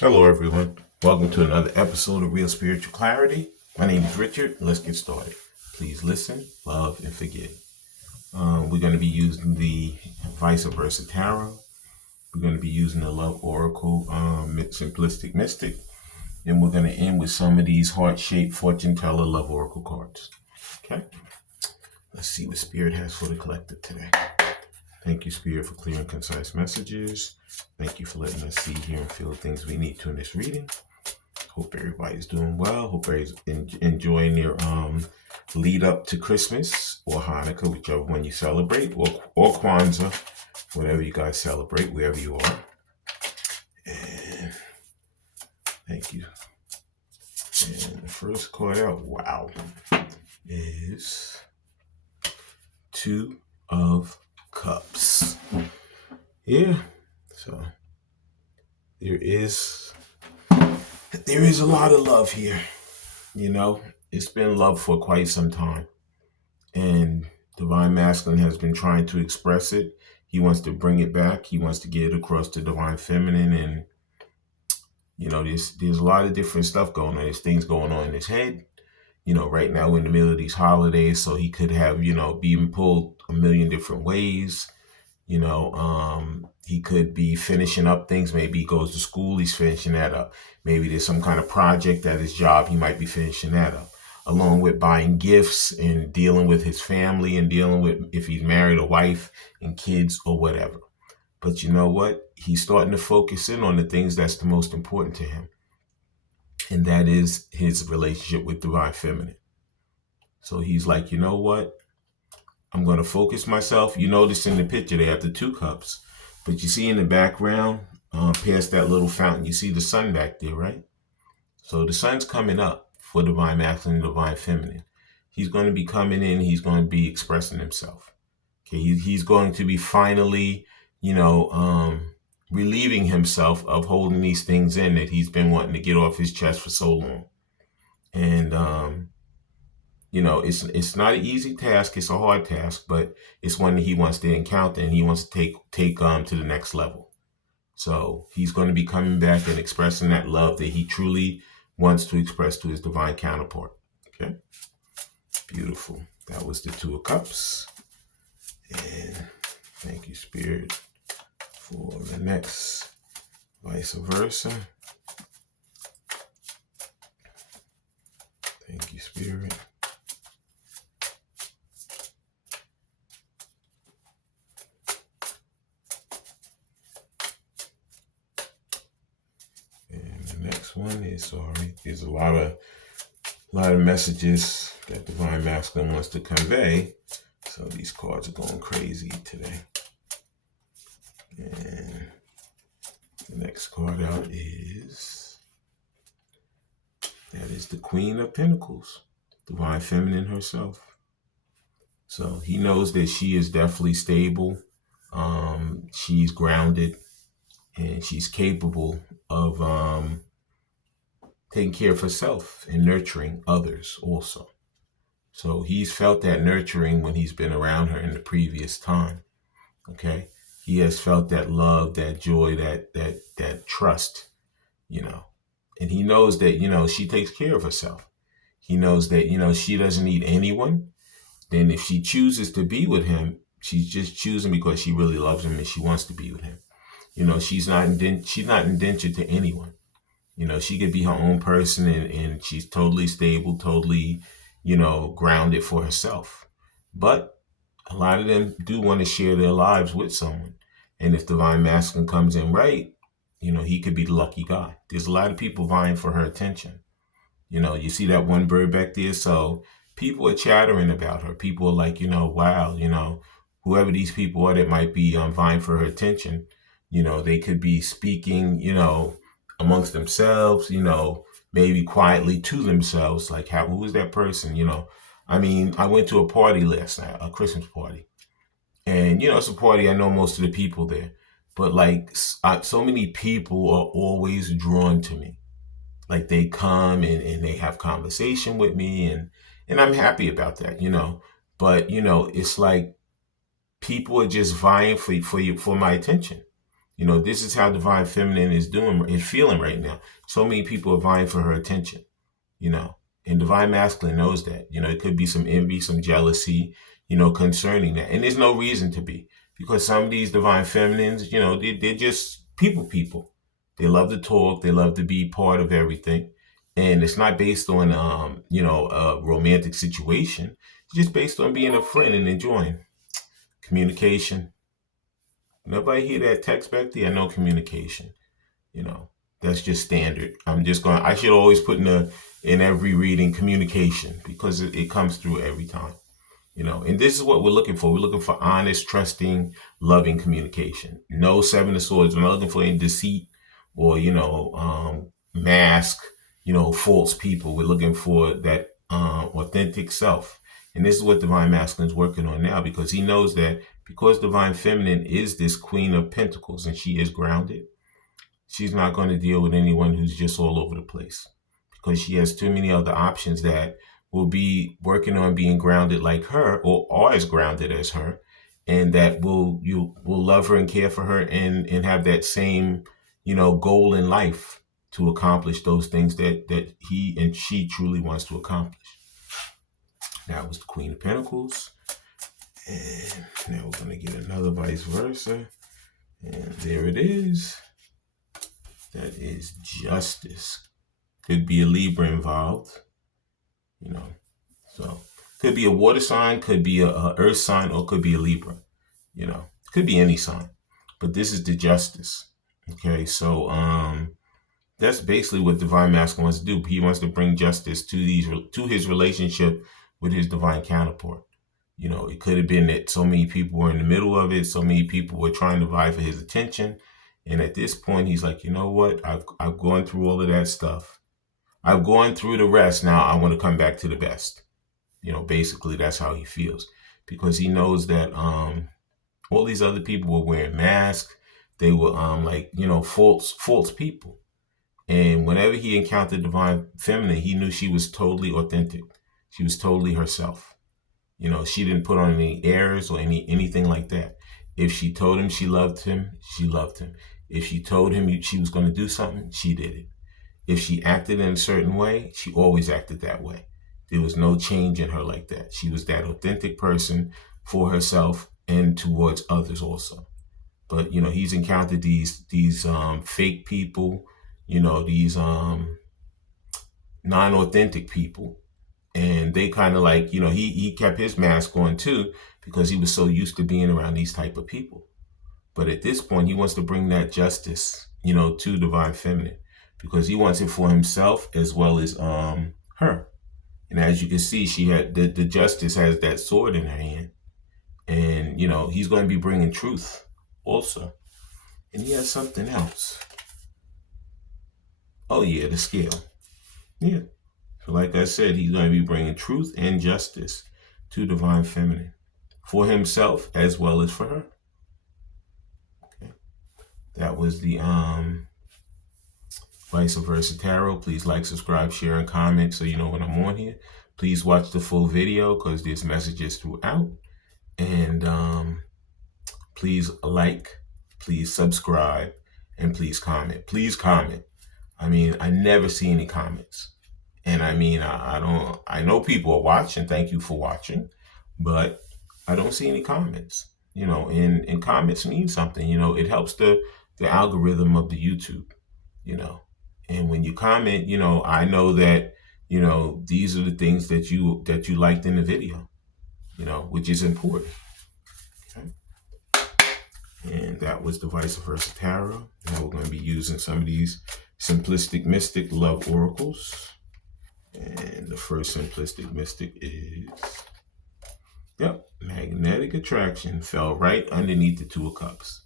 Hello, everyone. Welcome to another episode of Real Spiritual Clarity. My name is Richard. Let's get started. Please listen, love, and forgive. We're going to be using the Vice Versa Tarot. We're going to be using the Love Oracle, Simplistic Mystic. And we're going to end with some of these heart-shaped fortune teller Love Oracle cards. Okay? Let's see what Spirit has for the collective today. Thank you, Spirit, for clear and concise messages. Thank you for letting us see, hear, and feel things we need to in this reading. Hope everybody's doing well. Hope everybody's enjoying your lead up to Christmas or Hanukkah, whichever one you celebrate, or Kwanzaa, whatever you guys celebrate, wherever you are. And thank you. And the first card out, wow, is Two of Cups. Yeah, so there is a lot of love here. You know, it's been love for quite some time. And Divine Masculine has been trying to express it. He wants to bring it back. He wants to get it across to Divine Feminine. And, you know, there's a lot of different stuff going on. There's things going on in his head. You know, right now we're in the middle of these holidays, so he could have, being pulled a million different ways. He could be finishing up things. Maybe he goes to school, he's finishing that up. Maybe there's some kind of project at his job, he might be finishing that up. Along with buying gifts and dealing with his family and dealing with if he's married a wife and kids or whatever. But you know what? He's starting to focus in on the things that's the most important to him. And that is his relationship with Divine Feminine. So he's like, you know what? I'm going to focus myself. You notice in the picture, they have the two cups. But you see in the background, past that little fountain, you see the sun back there, right? So the sun's coming up for Divine Masculine and Divine Feminine. He's going to be coming in. He's going to be expressing himself. Okay, he's going to be finally, relieving himself of holding these things in that he's been wanting to get off his chest for so long. And it's not an easy task. It's a hard task, but it's one that he wants to encounter and he wants to take to the next level. So he's going to be coming back and expressing that love that he truly wants to express to his divine counterpart. Okay, beautiful. That was the Two of Cups, and thank you, Spirit, for the next Vice Versa. Thank you, Spirit. Next one is sorry. There's a lot of messages that Divine Masculine wants to convey. So these cards are going crazy today. And the next card out is the Queen of Pentacles, Divine Feminine herself. So he knows that she is definitely stable. She's grounded and she's capable of taking care of herself and nurturing others also. So he's felt that nurturing when he's been around her in the previous time. Okay. He has felt that love, that joy, that trust, and he knows that, she takes care of herself. He knows that, she doesn't need anyone. Then if she chooses to be with him, she's just choosing because she really loves him and she wants to be with him. She's not indentured to anyone. She could be her own person and she's totally stable, totally, grounded for herself. But a lot of them do want to share their lives with someone. And if Divine Masculine comes in right, he could be the lucky guy. There's a lot of people vying for her attention. You see that one bird back there? So people are chattering about her. People are like, wow, whoever these people are that might be vying for her attention, they could be speaking, amongst themselves, maybe quietly to themselves, like, who is that person? I went to a party last night, a Christmas party. And, it's a party, I know most of the people there. But, like, so many people are always drawn to me. Like, they come and they have conversation with me, and I'm happy about that, But, it's like people are just vying for my attention. This is how divine feminine is feeling right now. So many people are vying for her attention, you know, and divine masculine knows that. It could be some envy, some jealousy, concerning that. And there's no reason to be, because some of these divine feminines, they're just people. They love to talk, they love to be part of everything. And it's not based on, a romantic situation. It's just based on being a friend and enjoying communication. Nobody hear that text back there? No communication. You know, that's just standard. I should always put in every reading communication, because it comes through every time. And this is what we're looking for. We're looking for honest, trusting, loving communication. No Seven of Swords. We're not looking for any deceit or, mask, false people. We're looking for that authentic self. And this is what Divine Masculine is working on now, because he knows that because Divine Feminine is this Queen of Pentacles and she is grounded, she's not going to deal with anyone who's just all over the place, because she has too many other options that will be working on being grounded like her, or are as grounded as her, and that will love her and care for her, and have that same goal in life to accomplish those things that he and she truly wants to accomplish. That was the Queen of Pentacles, and now we're going to get another vice versa, and there it is. That is Justice. Could be a Libra involved, so could be a water sign, could be a earth sign, or could be a Libra, could be any sign, but this is the Justice. Okay, so that's basically what Divine Masculine wants to do. He wants to bring justice to his relationship with his divine counterpart. It could have been that so many people were in the middle of it, so many people were trying to vie for his attention, and at this point he's like, you know what, I've gone through all of that stuff. I've gone through the rest. Now I want to come back to the best. Basically that's how he feels, because he knows that all these other people were wearing masks. They were false people. And whenever he encountered Divine Feminine, he knew she was totally authentic. She was totally herself. She didn't put on any airs or anything like that. If she told him she loved him, she loved him. If she told him she was going to do something, she did it. If she acted in a certain way, she always acted that way. There was no change in her like that. She was that authentic person for herself and towards others also. But, he's encountered these fake people, these non-authentic people. And they kind of like, he kept his mask on too, because he was so used to being around these type of people. But at this point, he wants to bring that justice, to Divine Feminine, because he wants it for himself as well as her. And as you can see, she had the Justice has that sword in her hand, and he's going to be bringing truth also. And he has something else. Oh yeah, the scale. Yeah. So like I said, he's going to be bringing truth and justice to Divine Feminine, for himself as well as for her. Okay. That was the Vice Versa Tarot. Please like, subscribe, share, and comment so you know when I'm on here. Please watch the full video, because there's messages throughout. And please like, please subscribe, and please comment. Please comment. I mean, I never see any comments. And I mean, I know people are watching. Thank you for watching. But I don't see any comments. And comments mean something. It helps the algorithm of the YouTube. And when you comment, I know that, these are the things that you liked in the video, which is important. Okay. And that was the Vice Versa Tarot. Now we're going to be using some of these Simplistic Mystic Love Oracles. And the first Simplistic Mystic is, Magnetic Attraction fell right underneath the Two of Cups.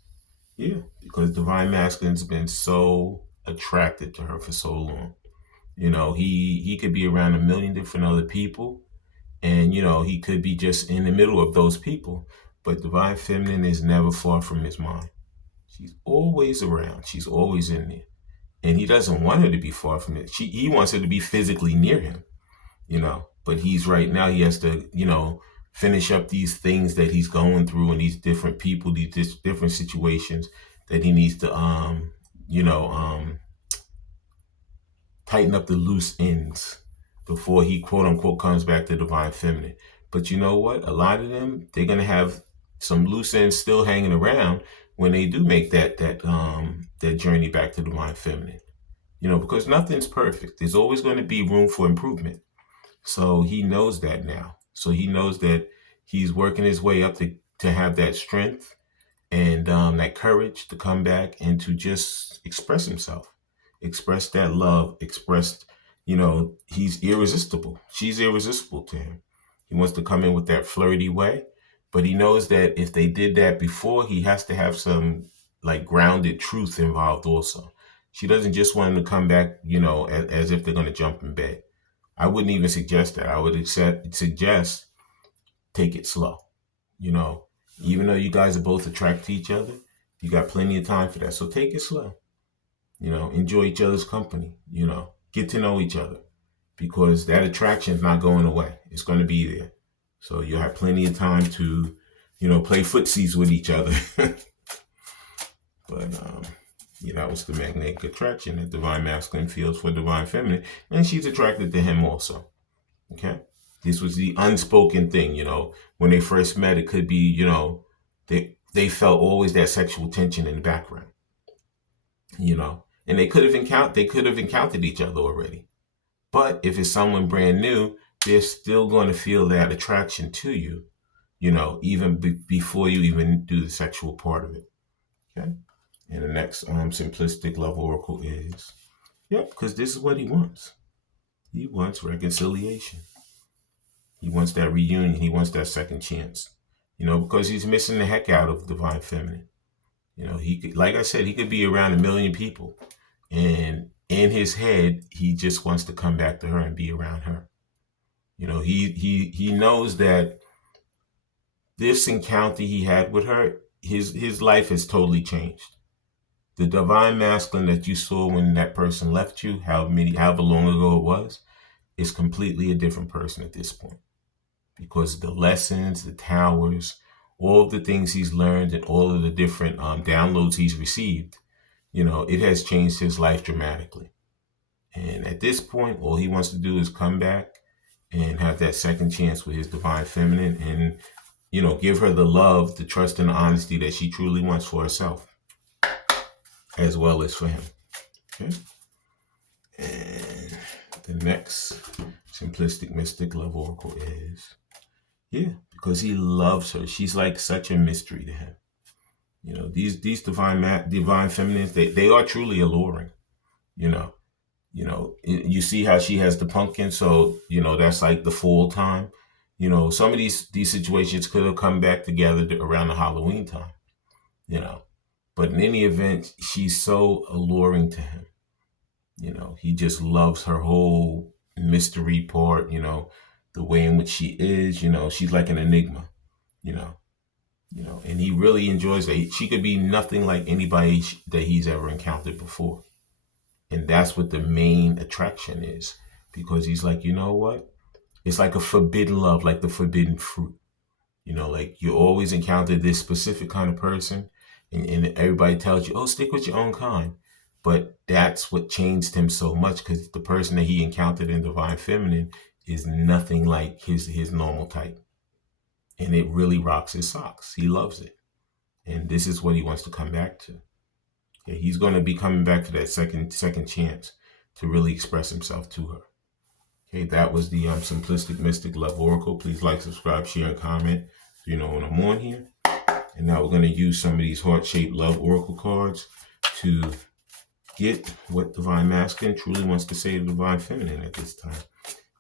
Yeah, because Divine Masculine's been so attracted to her for so long. He could be around a million different other people, and he could be just in the middle of those people, but Divine Feminine is never far from his mind. She's always around. She's always in there. And he doesn't want her to be far from it. He wants her to be physically near him, but he's right now, he has to, finish up these things that he's going through, and these different people, these different situations that he needs to, tighten up the loose ends before he quote unquote comes back to divine feminine. But you know what? A lot of them, they're gonna have some loose ends still hanging around when they do make that journey back to divine feminine. Because nothing's perfect. There's always going to be room for improvement. So he knows that now. So he knows that he's working his way up to have that strength and that courage to come back and to just express himself, express that love, he's irresistible. She's irresistible to him. He wants to come in with that flirty way, but he knows that if they did that before, he has to have some like grounded truth involved also. She doesn't just want him to come back, as if they're going to jump in bed. I wouldn't even suggest that. I would suggest take it slow. Even though you guys are both attracted to each other, you got plenty of time for that. So take it slow. Enjoy each other's company. Get to know each other, because that attraction is not going away. It's going to be there. So you'll have plenty of time to, play footsies with each other. But that was the magnetic attraction that divine masculine feels for divine feminine, and she's attracted to him also. Okay. This was the unspoken thing, when they first met. It could be, they felt always that sexual tension in the background, and they could have encountered each other already. But if it's someone brand new, they're still going to feel that attraction to you, even before you even do the sexual part of it. Okay. And the next simplistic love oracle is, because this is what he wants. He wants reconciliation. He wants that reunion. He wants that second chance, because he's missing the heck out of divine feminine. He could, like I said, he could be around 1 million people, and in his head, he just wants to come back to her and be around her. He knows that this encounter he had with her, his life has totally changed. The divine masculine that you saw when that person left you, however long ago it was, is completely a different person at this point. Because the lessons, the towers, all of the things he's learned, and all of the different downloads he's received, it has changed his life dramatically. And at this point, all he wants to do is come back and have that second chance with his divine feminine, and, give her the love, the trust, and the honesty that she truly wants for herself, as well as for him. Okay. And the next simplistic mystic love oracle is, because he loves her. She's like such a mystery to him. These divine feminines, they are truly alluring. You see how she has the pumpkin, so that's like the full time. Some of these situations could have come back together around the Halloween time. But in any event, she's so alluring to him. He just loves her whole mystery part, the way in which she is, she's like an enigma, and he really enjoys that. She could be nothing like anybody that he's ever encountered before. And that's what the main attraction is, because he's like, you know what? It's like a forbidden love, like the forbidden fruit. Like you always encounter this specific kind of person, and everybody tells you, oh, stick with your own kind. But that's what changed him so much, because the person that he encountered in divine feminine is nothing like his normal type. And it really rocks his socks. He loves it. And this is what he wants to come back to. Okay, he's going to be coming back for that second chance to really express himself to her. Okay, that was the simplistic mystic love oracle. Please like, subscribe, share, and comment so you know when I'm on here. And now we're going to use some of these heart-shaped love oracle cards to get what divine masculine truly wants to say to divine feminine at this time.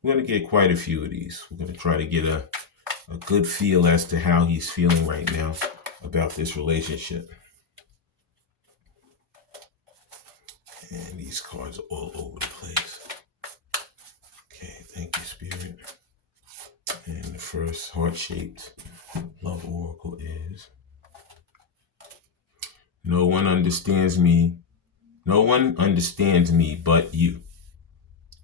We're going to get quite a few of these. We're going to try to get a good feel as to how he's feeling right now about this relationship. And these cards are all over the place. Okay, thank you, Spirit. And the first heart-shaped love oracle is, no one understands me. No one understands me but you.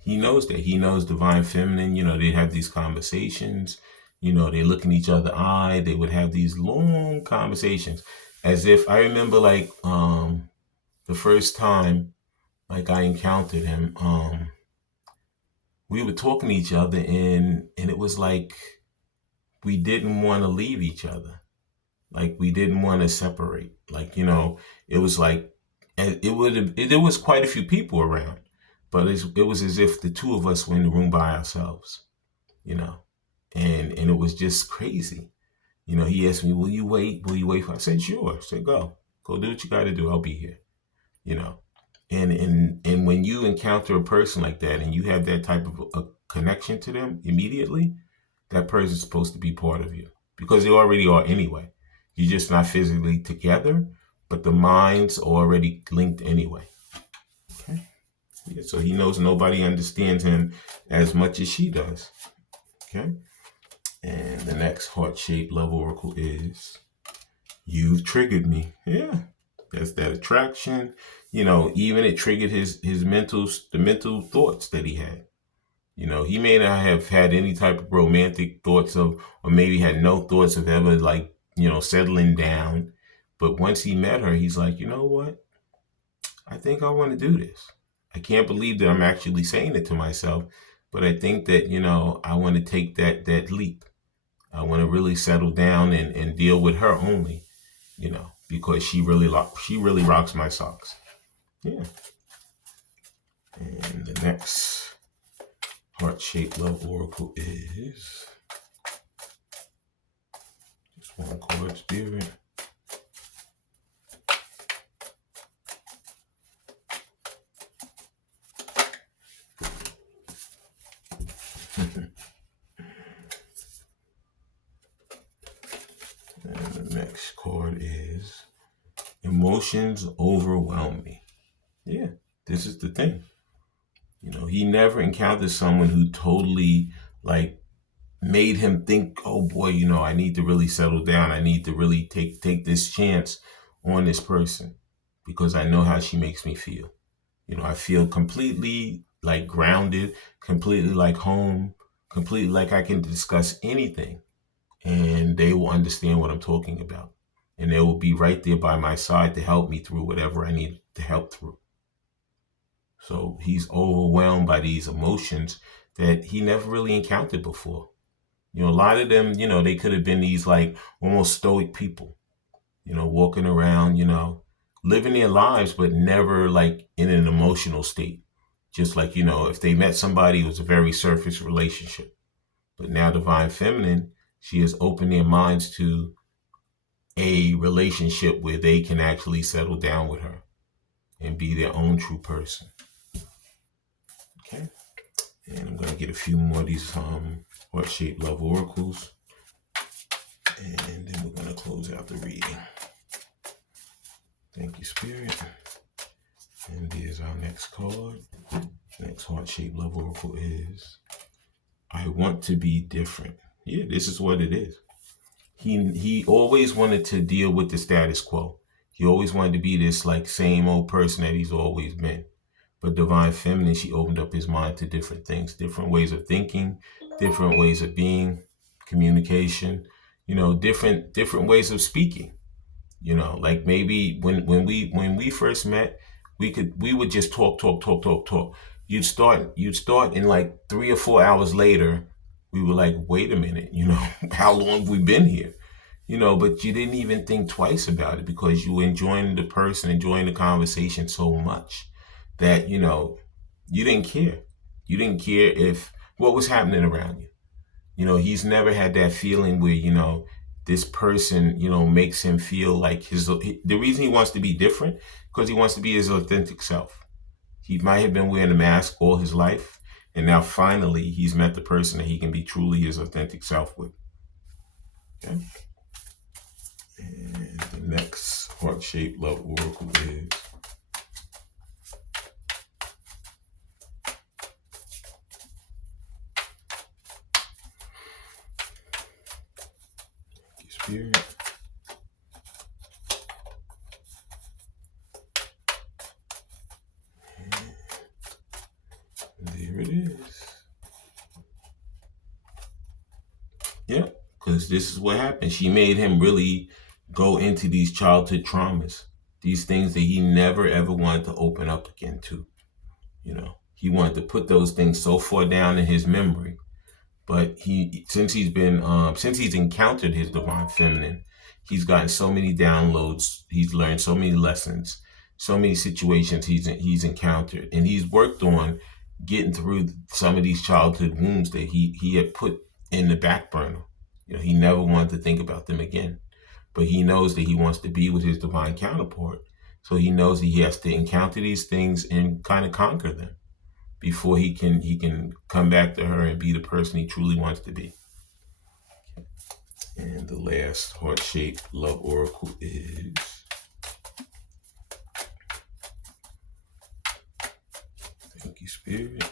He knows that. He knows divine feminine. They have these conversations. They look in each other's eye. They would have these long conversations. as if I remember like the first time like I encountered him, we were talking to each other and it was like we didn't want to leave each other. Like we didn't want to separate. Like, it was like there was quite a few people around, but it was as if the two of us were in the room by ourselves, you know. And it was just crazy. He asked me, "Will you wait? Will you wait for?" I said, "Sure." I said, "Go do what you got to do. I'll be here." You know. And when you encounter a person like that and you have that type of a connection to them immediately, that person's supposed to be part of you because they already are anyway. You're just not physically together, but the minds are already linked anyway. Okay. Yeah, so he knows nobody understands him as much as she does. Okay. And the next heart-shaped love oracle is, "You've triggered me." Yeah. That's that attraction. Even it triggered the mental thoughts that he had. He may not have had any type of romantic thoughts or maybe had no thoughts of ever like, settling down. But once he met her, he's like, you know what? I think I want to do this. I can't believe that I'm actually saying it to myself, but I think that, I want to take that leap. I want to really settle down and deal with her only, because she really rocks my socks. Yeah. And the next heart-shaped love oracle is just one card, Spirit. And the next card is emotions overwhelm me. Yeah, this is the thing. He never encountered someone who totally like made him think, oh boy, I need to really settle down. I need to really take this chance on this person because I know how she makes me feel. I feel completely like grounded, completely like home, completely like I can discuss anything and they will understand what I'm talking about. And they will be right there by my side to help me through whatever I need to help through. So he's overwhelmed by these emotions that he never really encountered before. A lot of them, they could have been these like almost stoic people, walking around, living their lives, but never like in an emotional state. Just like, if they met somebody, it was a very surface relationship. But now Divine Feminine, she has opened their minds to a relationship where they can actually settle down with her and be their own true person. Okay. And I'm going to get a few more of these heart-shaped love oracles. And then we're going to close out the reading. Thank you, Spirit. And there's our next card. Next heart-shaped love oracle is, I want to be different. Yeah, this is what it is. He always wanted to deal with the status quo. He always wanted to be this like same old person that he's always been. But Divine Feminine, she opened up his mind to different things, different ways of thinking, different ways of being, communication, different ways of speaking. Like maybe when we first met, we would just talk. You'd start and like 3 or 4 hours later, we were like, wait a minute, how long have we been here? But you didn't even think twice about it because you were enjoying the person, enjoying the conversation so much that, you didn't care. You didn't care if what was happening around you. He's never had that feeling where, this person, makes him feel like the reason he wants to be different, because he wants to be his authentic self. He might have been wearing a mask all his life, and now finally he's met the person that he can be truly his authentic self with. Okay? And the next heart-shaped love oracle is, Spirit. And there it is. Yeah, because this is what happened. She made him really go into these childhood traumas, these things that he never ever wanted to open up again to. He wanted to put those things so far down in his memory. But since he's encountered his divine feminine, he's gotten so many downloads. He's learned so many lessons, so many situations he's encountered, and he's worked on getting through some of these childhood wounds that he had put in the back burner. He never wanted to think about them again. But he knows that he wants to be with his divine counterpart. So he knows that he has to encounter these things and kind of conquer them before he can come back to her and be the person he truly wants to be. And the last heart-shaped love oracle is thank you, Spirit.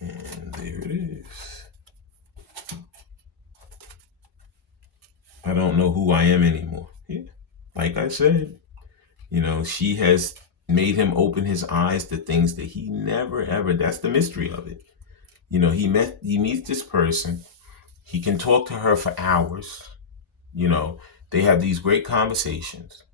And there it is. I don't know who I am anymore. Yeah. Like I said, she has made him open his eyes to things that he never ever, that's the mystery of it. He meets this person. He can talk to her for hours. They have these great conversations,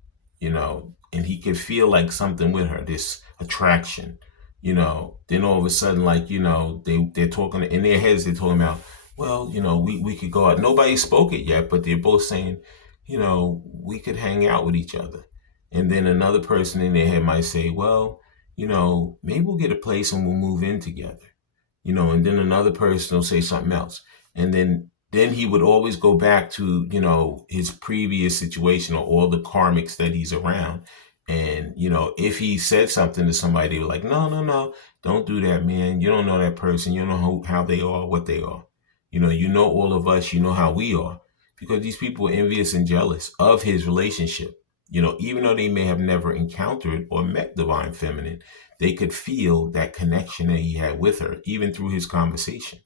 and he can feel like something with her, this attraction, then all of a sudden, like, they're talking in their heads, they're talking about, well, we could go out. Nobody spoke it yet, but they're both saying, we could hang out with each other. And then another person in their head might say, well, maybe we'll get a place and we'll move in together. And then another person will say something else. And then he would always go back to, his previous situation or all the karmics that he's around. And, if he said something to somebody, they were like, no, don't do that, man. You don't know that person. You don't know how they are, what they are. You know all of us, you know how we are. Because these people are envious and jealous of his relationship. Even though they may have never encountered or met divine feminine, they could feel that connection that he had with her, even through his conversation.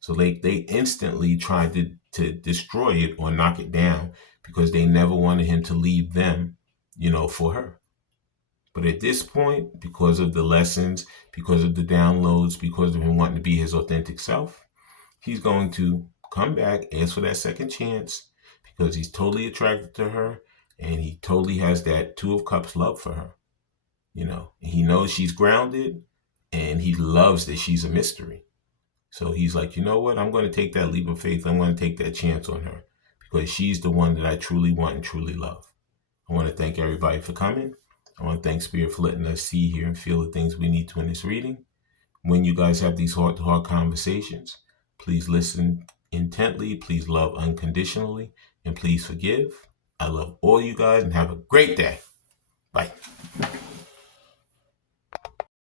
So they instantly tried to destroy it or knock it down because they never wanted him to leave them, for her. But at this point, because of the lessons, because of the downloads, because of him wanting to be his authentic self, he's going to come back, ask for that second chance, because he's totally attracted to her and he totally has that Two of Cups love for her. He knows she's grounded and he loves that she's a mystery. So he's like, you know what? I'm going to take that leap of faith. I'm going to take that chance on her because she's the one that I truly want and truly love. I want to thank everybody for coming. I want to thank Spirit for letting us see, hear, and feel the things we need to in this reading. When you guys have these heart-to-heart conversations, please listen intently, please love unconditionally, and please forgive. I love all you guys and have a great day. Bye.